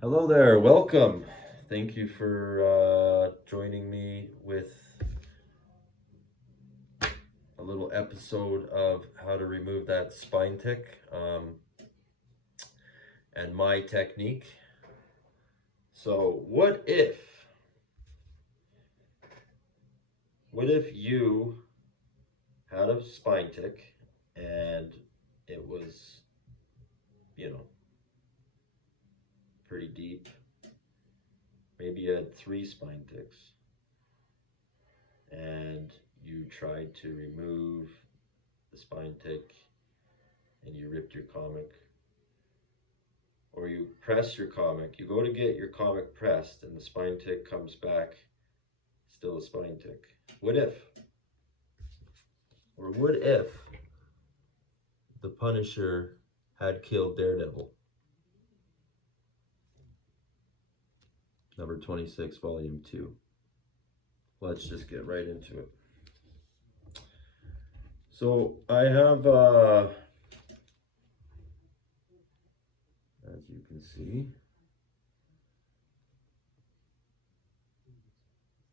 Hello there, welcome. Thank you for joining me with a little episode of how to remove that spine tick and my technique. So what if you had a spine tick and it was, pretty deep? Maybe you had 3 spine ticks and you tried to remove the spine tick and you ripped your comic, or you press your comic, you go to get your comic pressed and the spine tick comes back still a spine tick. What if the Punisher had killed Daredevil? Number 26, volume 2. Let's just get right into it. So I have as you can see,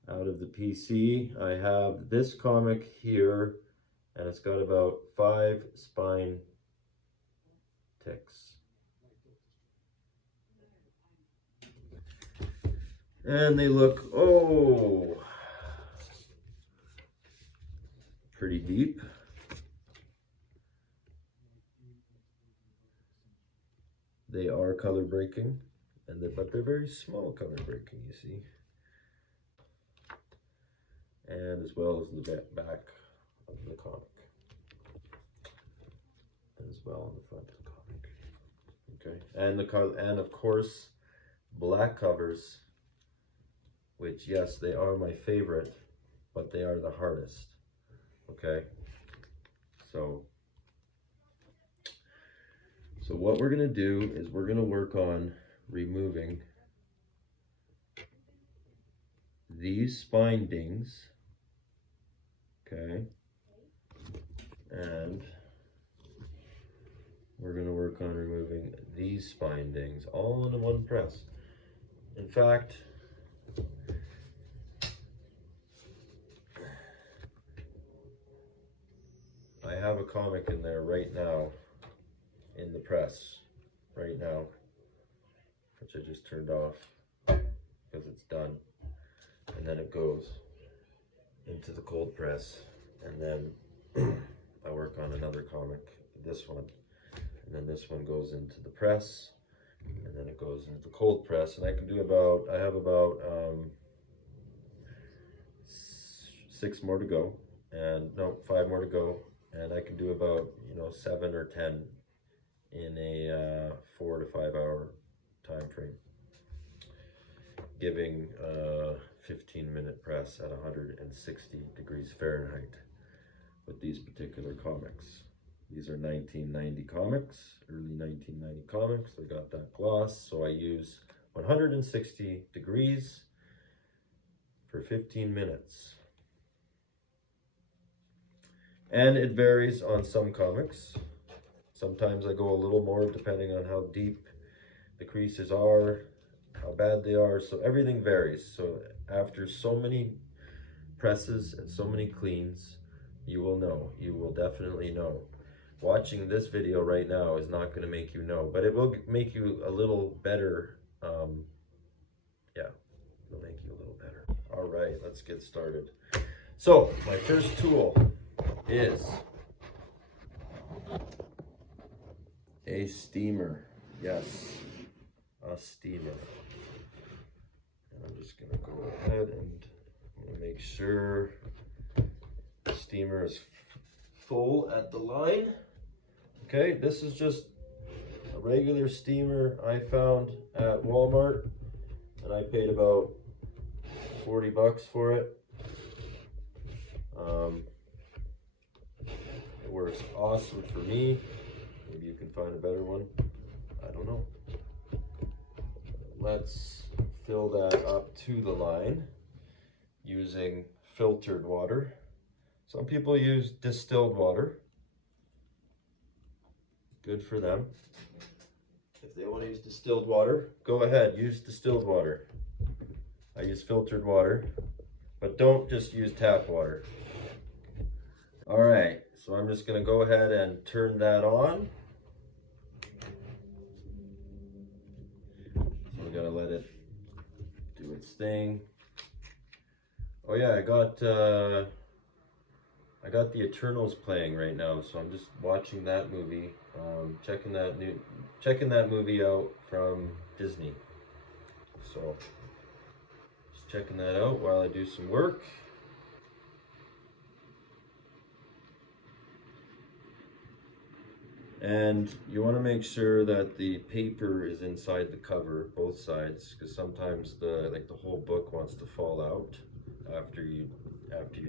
out of the PC, I have this comic here, and it's got about 5 spine ticks. And they look, pretty deep. They are color breaking, but they're very small color breaking, you see. And as well as the back of the comic, as well on the front of the comic. Okay, and of course, black covers, which, yes, they are my favorite, but they are the hardest. Okay, so what we're gonna do is we're gonna work on removing these spine dings. Okay, and we're gonna work on removing these spine dings all in one press. In fact, I have a comic in there right now, in the press, right now, which I just turned off because it's done. And then it goes into the cold press, and then I work on another comic, this one, and then this one goes into the press, and then it goes into the cold press, and I can do I have about 6 more to go, and no, 5 more to go, and I can do about 7 or 10 in a 4 to 5 hour time frame, giving 15-minute press at 160 degrees Fahrenheit with these particular comics. These are 1990 comics, early 1990 comics. They got that gloss, so I use 160 degrees for 15 minutes. And it varies on some comics. Sometimes I go a little more depending on how deep the creases are, how bad they are, so everything varies. So after so many presses and so many cleans, you will definitely know. Watching this video right now is not going to make you know, but it will make you a little better. It'll make you a little better. All right, let's get started. So my first tool is a steamer. Yes, a steamer. And I'm just gonna go ahead and I'm gonna make sure the steamer is full at the line. Okay, this is just a regular steamer I found at Walmart, and I paid about 40 bucks for it. It works awesome for me. Maybe you can find a better one. I don't know. Let's fill that up to the line using filtered water. Some people use distilled water. Good for them. If they want to use distilled water, go ahead, use distilled water. I use filtered water, but don't just use tap water. All right, so I'm just gonna go ahead and turn that on. So we gotta let it do its thing. Oh yeah, I got the Eternals playing right now, so I'm just watching that movie, checking that movie out from Disney. So just checking that out while I do some work. And you want to make sure that the paper is inside the cover, both sides, because sometimes the whole book wants to fall out after you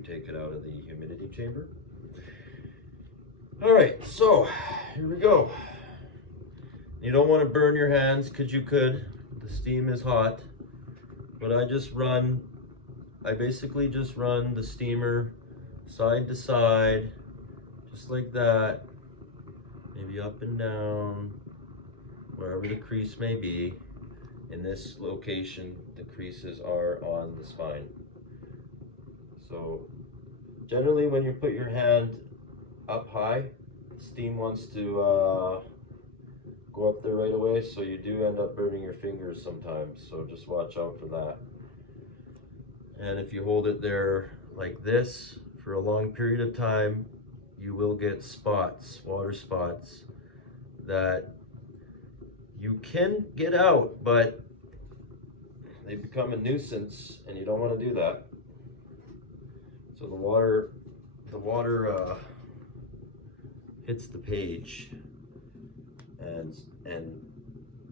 take it out of the humidity chamber. All right, so here we go. You don't want to burn your hands, because you could. The steam is hot, but I basically just run the steamer side to side, just like that. Maybe up and down, wherever the crease may be. In this location, the creases are on the spine. So generally when you put your hand up high, steam wants to go up there right away, so you do end up burning your fingers sometimes, so just watch out for that. And if you hold it there like this for a long period of time, you will get spots, water spots, that you can get out, but they become a nuisance and you don't want to do that. So the water hits the page and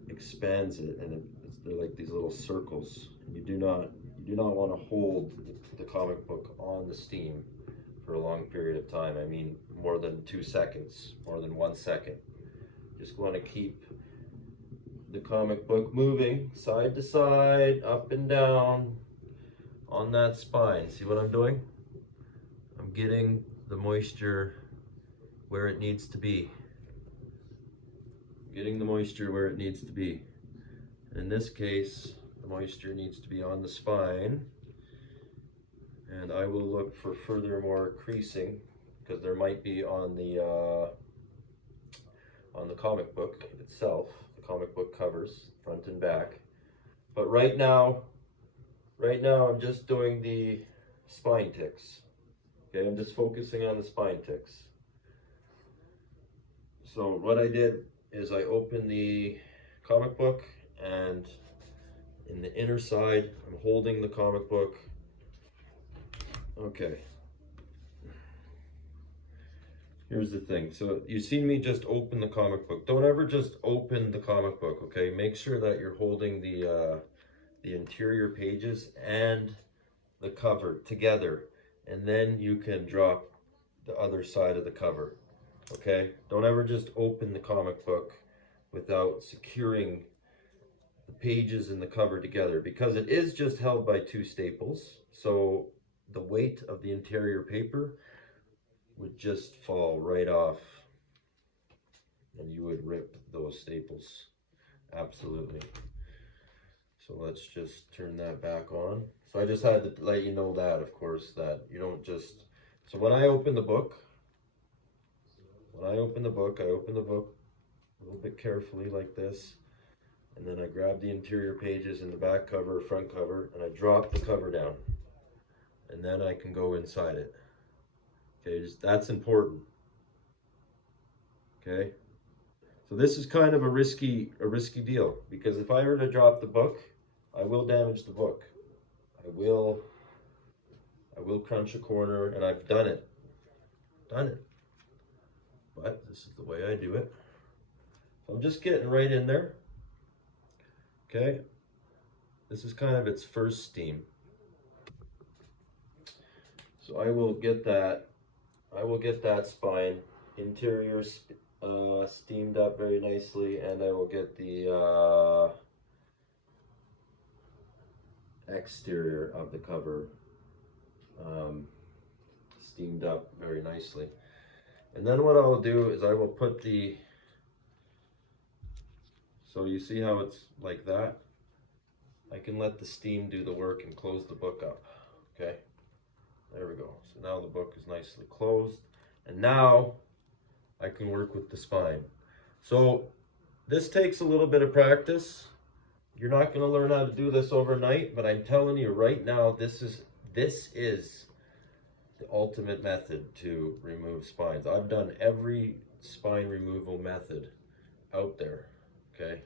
expands it, and they're like these little circles. You do not want to hold the comic book on the steam for a long period of time. I mean, more than 2 seconds, more than 1 second. Just want to keep the comic book moving side to side, up and down on that spine. See what I'm doing? I'm getting the moisture where it needs to be. Getting the moisture where it needs to be. In this case, the moisture needs to be on the spine. And I will look for furthermore creasing, because there might be on the comic book itself, the comic book covers, front and back. But right now I'm just doing the spine ticks. Okay, I'm just focusing on the spine ticks. So what I did is I opened the comic book, and in the inner side, I'm holding the comic book. Okay. Here's the thing. So you've seen me just open the comic book. Don't ever just open the comic book, okay? Make sure that you're holding the interior pages and the cover together, and then you can drop the other side of the cover, okay? Don't ever just open the comic book without securing the pages and the cover together, because it is just held by 2 staples. So the weight of the interior paper would just fall right off, and you would rip those staples. Absolutely. So let's just turn that back on. So I just had to let you know that, of course, that you don't just... So when I open the book, I open the book a little bit carefully like this, and then I grab the interior pages in the back cover, front cover, and I drop the cover down, and then I can go inside it. Okay, that's important. Okay, so this is kind of a risky deal, because if I were to drop the book, I will damage the book. I will crunch a corner, and I've done it. But this is the way I do it. So I'm just getting right in there. Okay, this is kind of its first steam. So I will get that spine interior steamed up very nicely, and I will get the exterior of the cover steamed up very nicely. And then what I'll do is I will put the So you see how it's like that? I can let the steam do the work and close the book up. Okay, there we go. So now the book is nicely closed, and now I can work with the spine. So this takes a little bit of practice. You're not going to learn how to do this overnight, but I'm telling you right now, this is the ultimate method to remove spines. I've done every spine removal method out there, okay?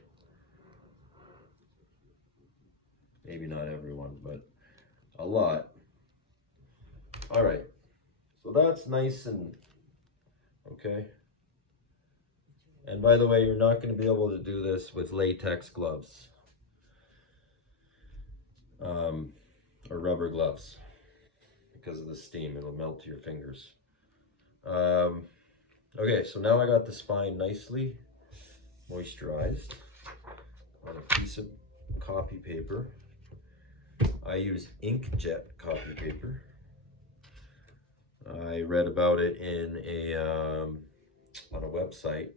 Maybe not everyone, but a lot. All right, so that's nice and okay. And by the way, you're not going to be able to do this with latex gloves or rubber gloves because of the steam. It'll melt your fingers. Okay, so now I got the spine nicely moisturized on a piece of copy paper. I use inkjet copy paper. I read about it in on a website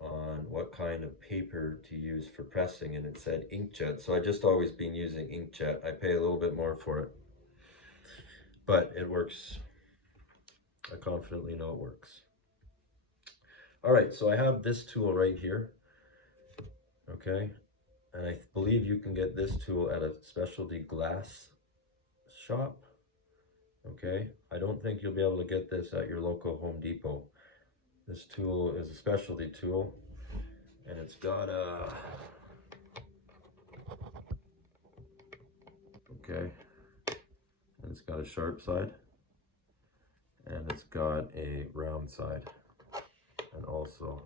on what kind of paper to use for pressing, and it said inkjet. So I just always been using inkjet. I pay a little bit more for it, but it works. I confidently know it works. All right, so I have this tool right here, okay? And I believe you can get this tool at a specialty glass shop, okay? I don't think you'll be able to get this at your local Home Depot. This tool is a specialty tool, and it's got a, okay, and it's got a sharp side, and it's got a round side, and also,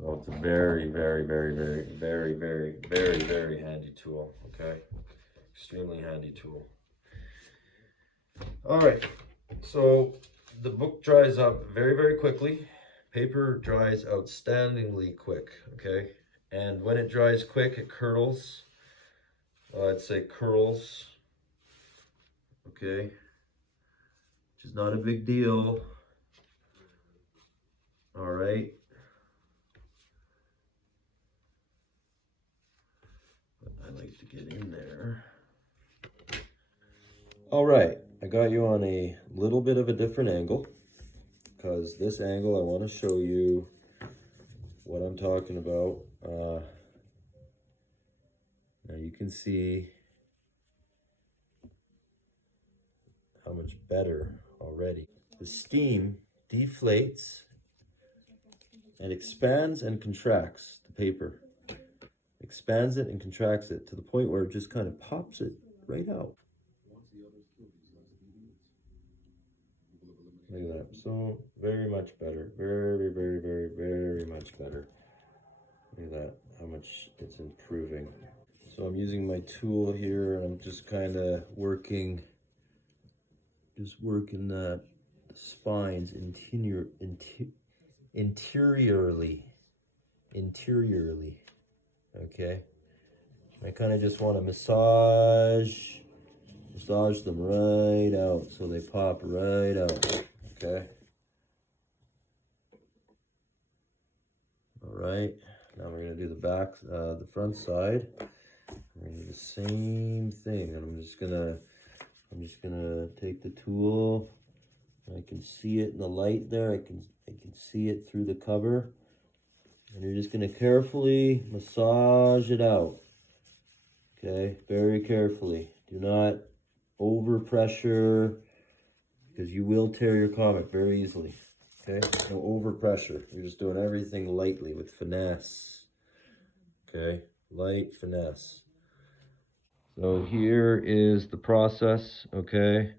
so it's a very, very, very, very, very, very, very, very handy tool, okay? Extremely handy tool. All right, so the book dries up very, very quickly. Paper dries outstandingly quick, okay? And when it dries quick, it curdles. I'd say curls, okay? Which is not a big deal. All right. But I like to get in there. All right, I got you on a little bit of a different angle, because this angle I want to show you what I'm talking about. Now you can see how much better already. The steam deflates and expands and contracts the paper. Expands it and contracts it to the point where it just kind of pops it right out. Look at that. So very much better. Very, very, very, very much better. Look at that, how much it's improving. So I'm using my tool here, and I'm just kind of working the spines interiorly, okay? I kind of just want to massage them right out so they pop right out, okay? All right, now we're gonna do the back, the front side. We're gonna do the same thing, and I'm just gonna take the tool. I can see it in the light there. I can see it through the cover, and you're just gonna carefully massage it out. Okay, very carefully. Do not over pressure, because you will tear your comic very easily. Okay, no over pressure. You're just doing everything lightly with finesse. Okay, light finesse. So here is the process, okay?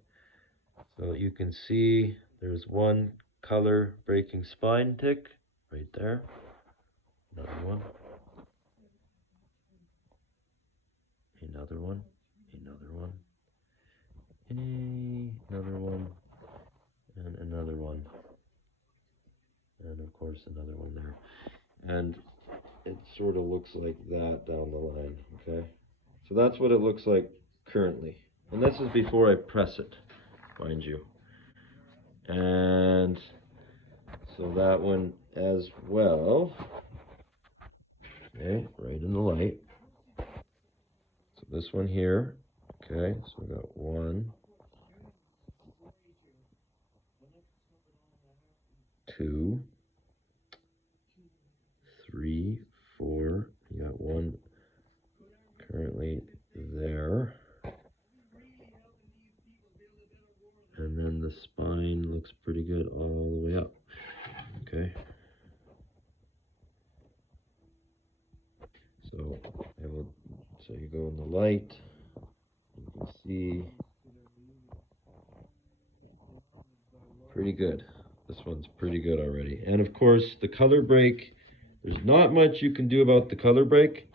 So you can see there's one color breaking spine tick right there. Another one. Another one. Another one. Another one. And another one. And of course another one there. And it sort of looks like that down the line, okay? So that's what it looks like currently. And this is before I press it, mind you. And so that one as well. Okay, right in the light. So this one here, okay, so we got 1, 2, 3, 4. You got 1 currently there. And then the spine looks pretty good all the way up. Okay. So so you go in the light, you can see pretty good. This one's pretty good already. And of course the color break, there's not much you can do about the color break.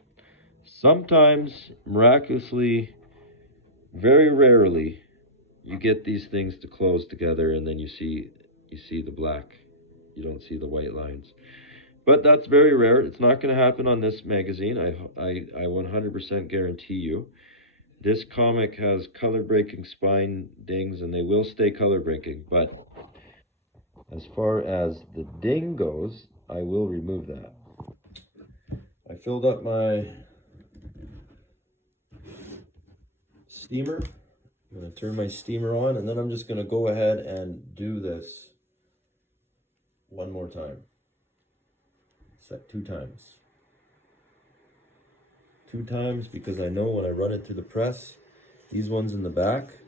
Sometimes, miraculously, very rarely, you get these things to close together and then you see the black. You don't see the white lines. But that's very rare. It's not going to happen on this magazine. I 100% guarantee you. This comic has color breaking spine dings and they will stay color breaking. But as far as the ding goes, I will remove that. I filled up my steamer. I'm going to turn my steamer on and then I'm just going to go ahead and do this one more time. Set 2 times. 2 times because I know when I run it through the press, these ones in the back,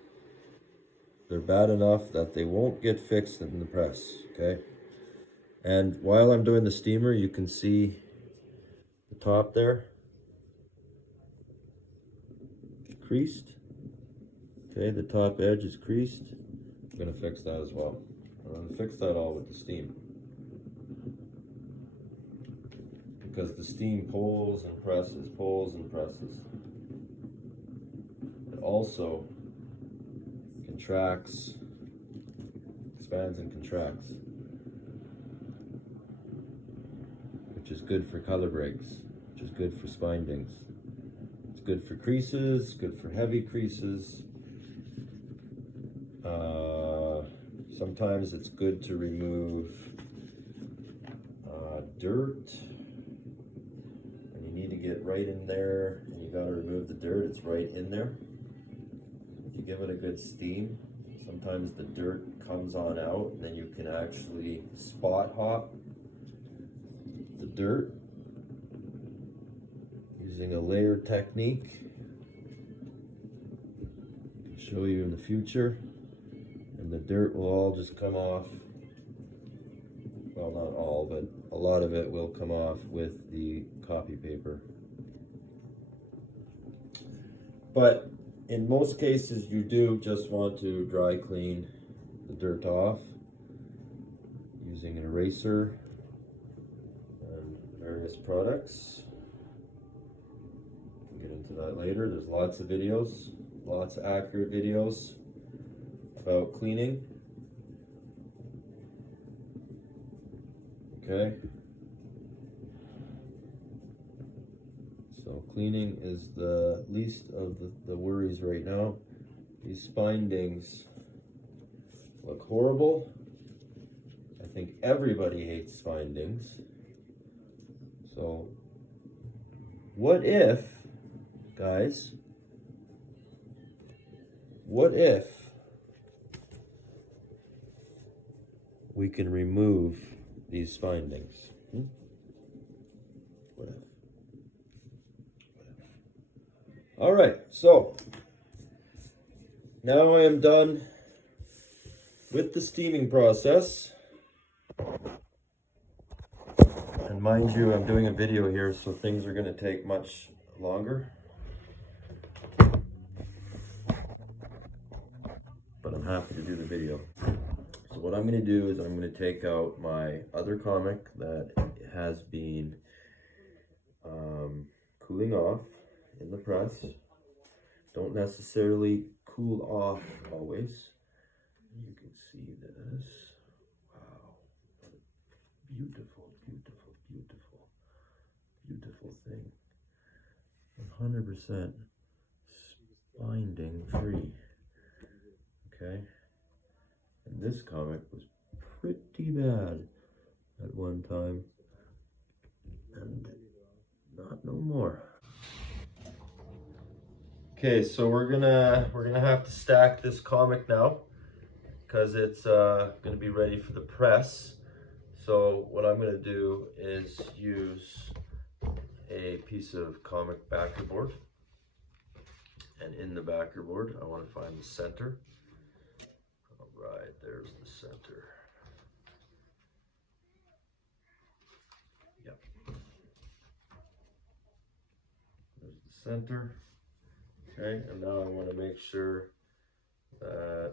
they're bad enough that they won't get fixed in the press, okay? And while I'm doing the steamer, you can see the top there, creased. Okay, the top edge is creased. I'm gonna fix that as well. I'm gonna fix that all with the steam. Because the steam pulls and presses, pulls and presses. It also contracts, expands and contracts, which is good for color breaks, which is good for spine dings. It's good for creases, good for heavy creases. Sometimes it's good to remove dirt. And you need to get right in there and you gotta remove the dirt, it's right in there. If you give it a good steam, sometimes the dirt comes on out and then you can actually spot hop the dirt using a layer technique. I'll show you in the future. And the dirt will all just come off. Well, not all, but a lot of it will come off with the copy paper. But in most cases, you do just want to dry clean the dirt off using an eraser and various products. We'll get into that later. There's lots of videos, lots of accurate videos about cleaning. Okay. So cleaning is the least of the worries right now. These spine dings look horrible. I think everybody hates spine dings. So what if, guys, what if we can remove these spine dings? What if? All right, so now I am done with the steaming process. And mind you, I'm doing a video here, so things are going to take much longer. But I'm happy to do the video. So what I'm going to do is I'm going to take out my other comic that has been cooling off in the press. Don't necessarily cool off always. You can see this. Wow. What a beautiful, beautiful, beautiful, beautiful thing. 100% spine free. Okay. And this comic was pretty bad at one time. And Not no more. Okay, so we're gonna have to stack this comic now because it's gonna be ready for the press. So what I'm gonna do is use a piece of comic backer board, and in the backer board I want to find the center. All right, there's the center. Yep, there's the center. Okay, and now I want to make sure that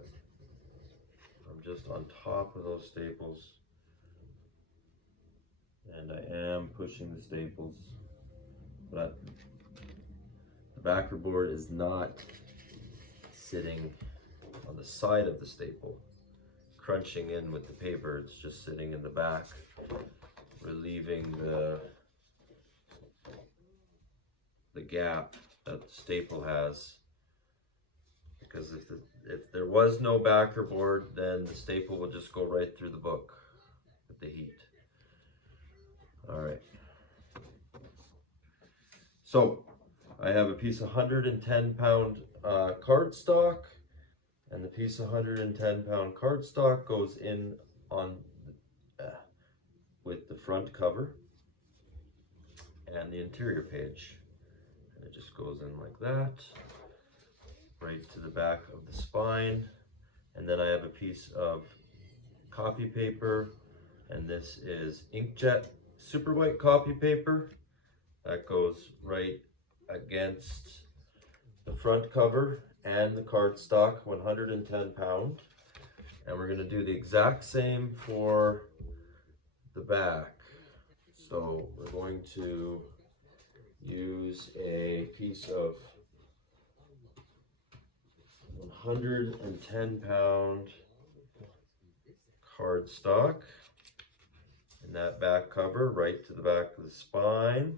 I'm just on top of those staples, and I am pushing the staples, but the backer board is not sitting on the side of the staple, crunching in with the paper. It's just sitting in the back, relieving the gap that the staple has. Because if there was no backer board, then the staple would just go right through the book with the heat. All right. So I have a piece of 110-pound cardstock, and the piece of 110-pound cardstock goes in on with the front cover and the interior page, and it just goes in like that, right to the back of the spine. And then I have a piece of copy paper, and this is inkjet super white copy paper that goes right against the front cover and the cardstock, 110 pound. And we're going to do the exact same for the back. So we're going to use a piece of 110 pound cardstock in that back cover right to the back of the spine.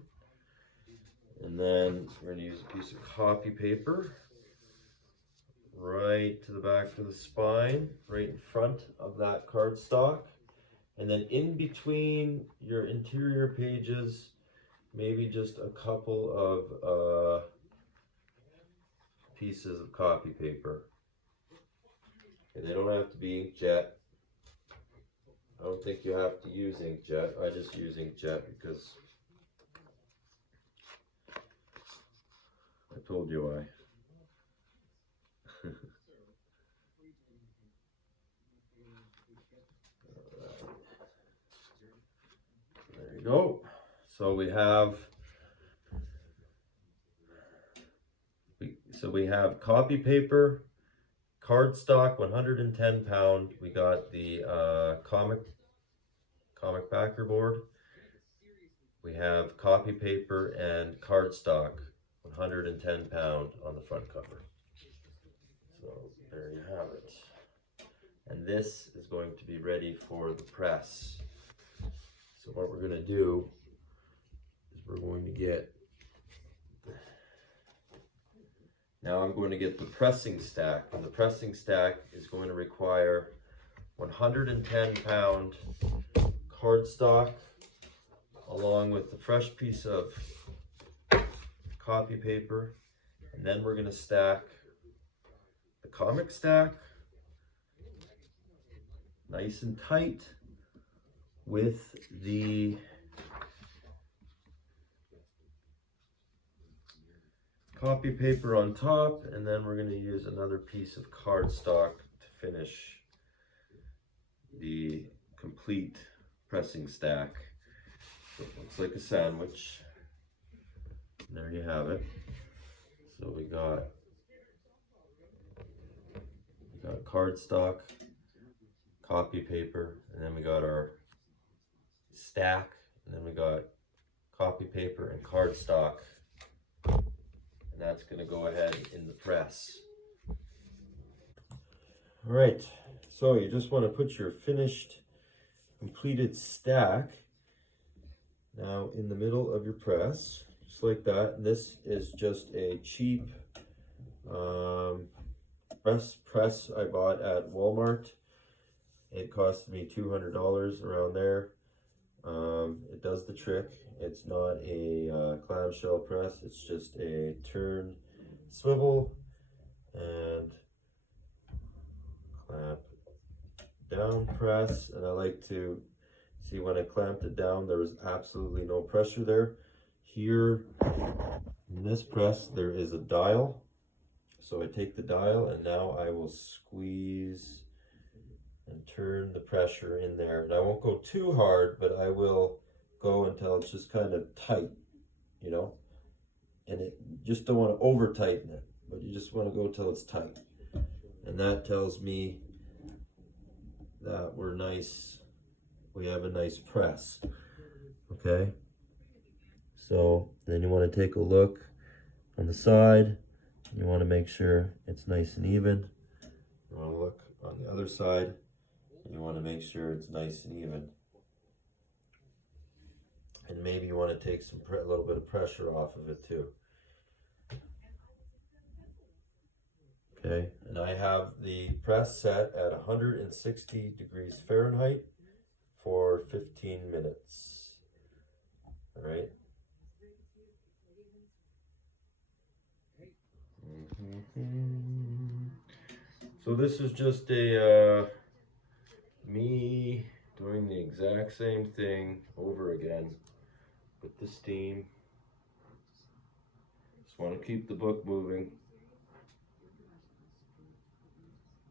And then we're going to use a piece of copy paper right to the back of the spine, right in front of that cardstock. And then in between your interior pages, maybe just a couple of pieces of copy paper. And they don't have to be inkjet. I don't think you have to use inkjet. I just use inkjet because I told you why. There you go. So we have copy paper, cardstock, 110 pound. We got the comic backer board. We have copy paper and cardstock, 110 pound on the front cover. So there you have it. And this is going to be ready for the press. So what we're going to do is we're going to get, now I'm going to get the pressing stack, and the pressing stack is going to require 110 pound cardstock along with the fresh piece of copy paper, and then we're going to stack the comic stack nice and tight with the copy paper on top, and then we're going to use another piece of cardstock to finish the complete pressing stack. So it looks like a sandwich. And there you have it. So we got cardstock, copy paper, and then we got our stack, and then we got copy paper and cardstock, and that's going to go ahead in the press. All right, so you just want to put your finished completed stack now in the middle of your press, just like that. And this is just a cheap press I bought at Walmart. It cost me $200 around there, It does the trick. It's not a clamshell press, it's just a turn, swivel, and clamp down press. And I like to see when I clamped it down, there was absolutely no pressure there. Here in this press, there is a dial. So I take the dial and now I will squeeze and turn the pressure in there. And I won't go too hard, but I will go until it's just kind of tight, you know? And you just don't want to over tighten it, but you just want to go till it's tight. And that tells me that we're nice, we have a nice press, okay? So then you want to take a look on the side. You want to make sure it's nice and even. You want to look on the other side. You want to make sure it's nice and even. And maybe you want to take a little bit of pressure off of it too. Okay, and I have the press set at 160 degrees Fahrenheit for 15 minutes. All right. So this is just a me doing the exact same thing over again with the steam. Just want to keep the book moving.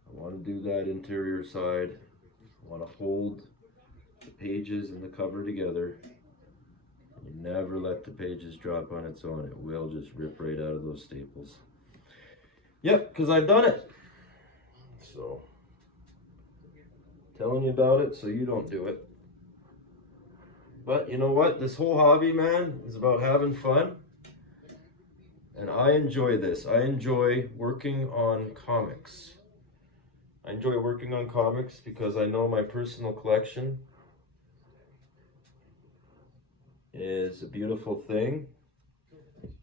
I want to do that interior side. I want to hold the pages and the cover together. You never let the pages drop on its own. It will just rip right out of those staples. Yep, because I've done it. So, telling you about it so you don't do it. But you know what? This whole hobby, man, is about having fun. And I enjoy this. I enjoy working on comics. I enjoy working on comics because I know my personal collection is a beautiful thing.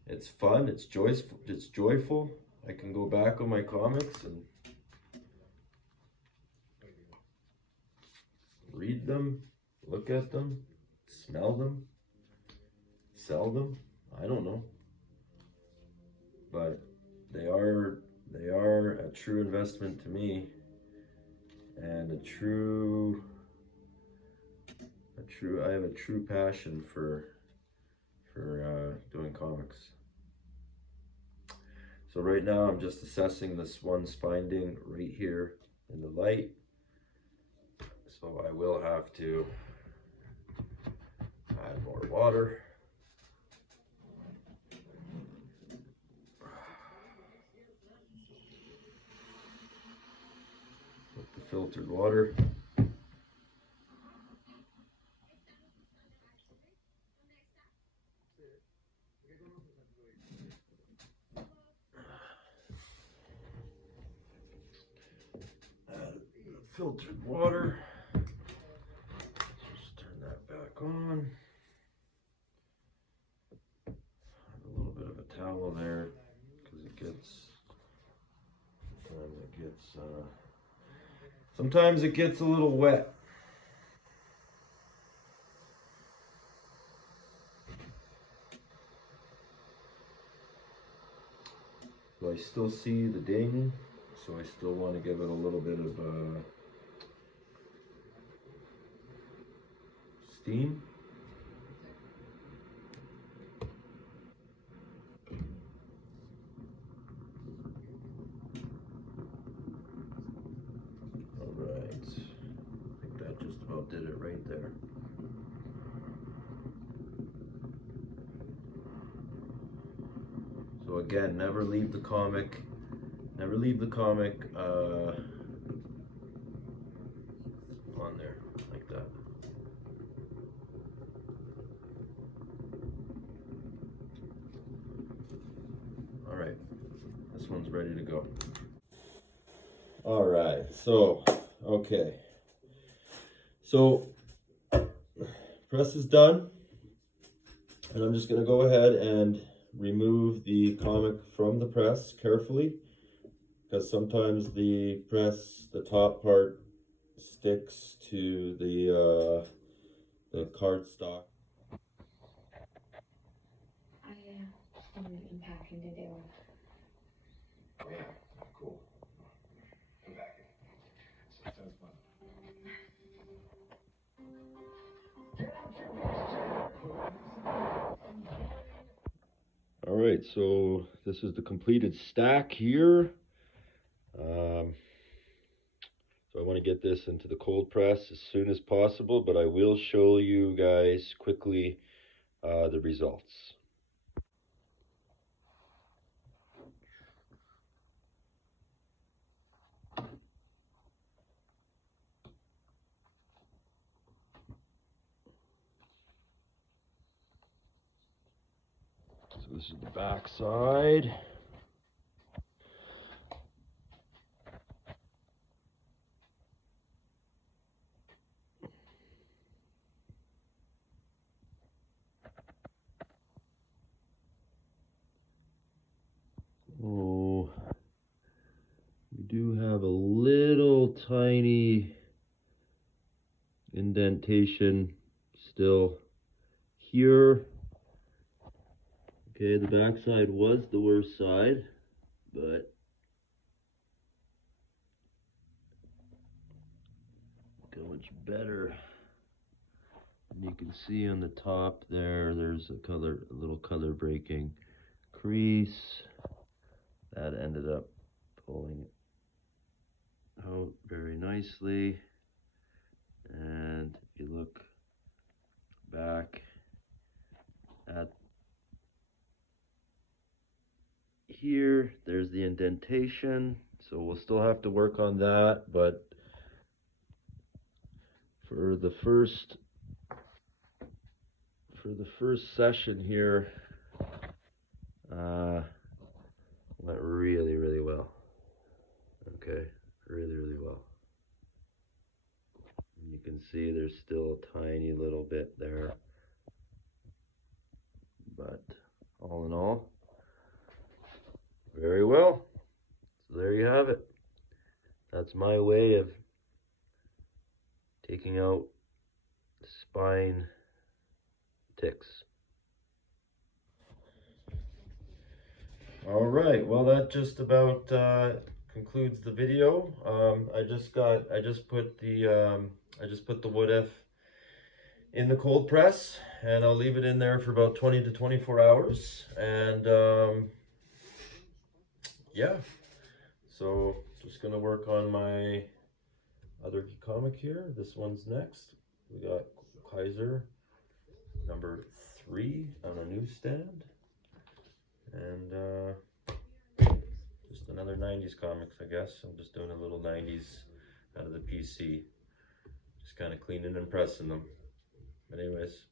It's fun, it's joyful. I can go back on my comics and read them, look at them, smell them, sell them. I don't know. But they are a true investment to me, and I have a true passion for doing comics. So right now I'm just assessing this one spine ding right here in the light. So I will have to add more water. With the filtered water. Filtered water. Just turn that back on. Have a little bit of a towel there because sometimes it gets a little wet. So I still see the ding, so I still want to give it a little bit of steam. All right, I think that just about did it right there. So again, never leave the comic on there like that. All right, this one's ready to go. All right, so, okay. So, press is done, and I'm just gonna go ahead and remove the comic from the press carefully, because sometimes the press, the top part sticks to the the cardstock. I have an unpacking to do. Oh yeah, cool. Unpacking. Sounds fun. All right, so this is the completed stack here. So I want to get this into the cold press as soon as possible, but I will show you guys quickly the results. So this is the back side. Oh, we do have a little tiny indentation still here. Okay, the back side was the worst side, but look how much better. And you can see on the top there, there's a little color breaking crease. That ended up pulling it out very nicely. And if you look back at here, there's the indentation. So we'll still have to work on that, but for the first session here, went really well. Okay, really well. And you can see there's still a tiny little bit there, but all in all, very well. So there you have it. That's my way of taking out spine tics. All right, well that just about concludes the video. I just put the wood F in the cold press, and I'll leave it in there for about 20 to 24 hours. And yeah, so just gonna work on my other comic here. This one's next. We got Kaiser number 3 on a newsstand. And just another 90s comics, I guess. I'm just doing a little 90s out of the PC. Just kind of cleaning and pressing them. But anyways.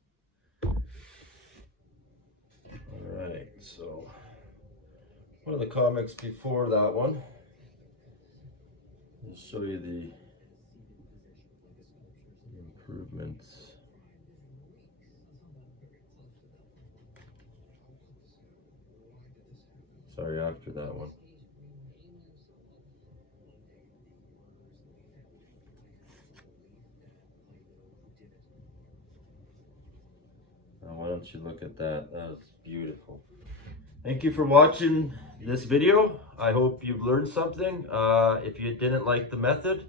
Alright, so one of the comics before that one. I'll show you the improvements. Sorry, after that one. Now, why don't you look at that? That's beautiful. Thank you for watching this video. I hope you've learned something. If you didn't like the method,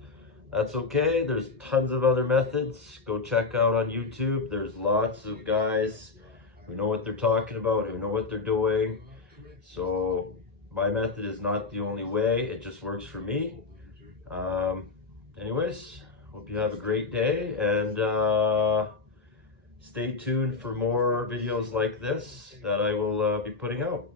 that's okay. There's tons of other methods. Go check out on YouTube. There's lots of guys who know what they're talking about, who know what they're doing. So my method is not the only way. It just works for me. Anyways, hope you have a great day, and stay tuned for more videos like this that I will be putting out.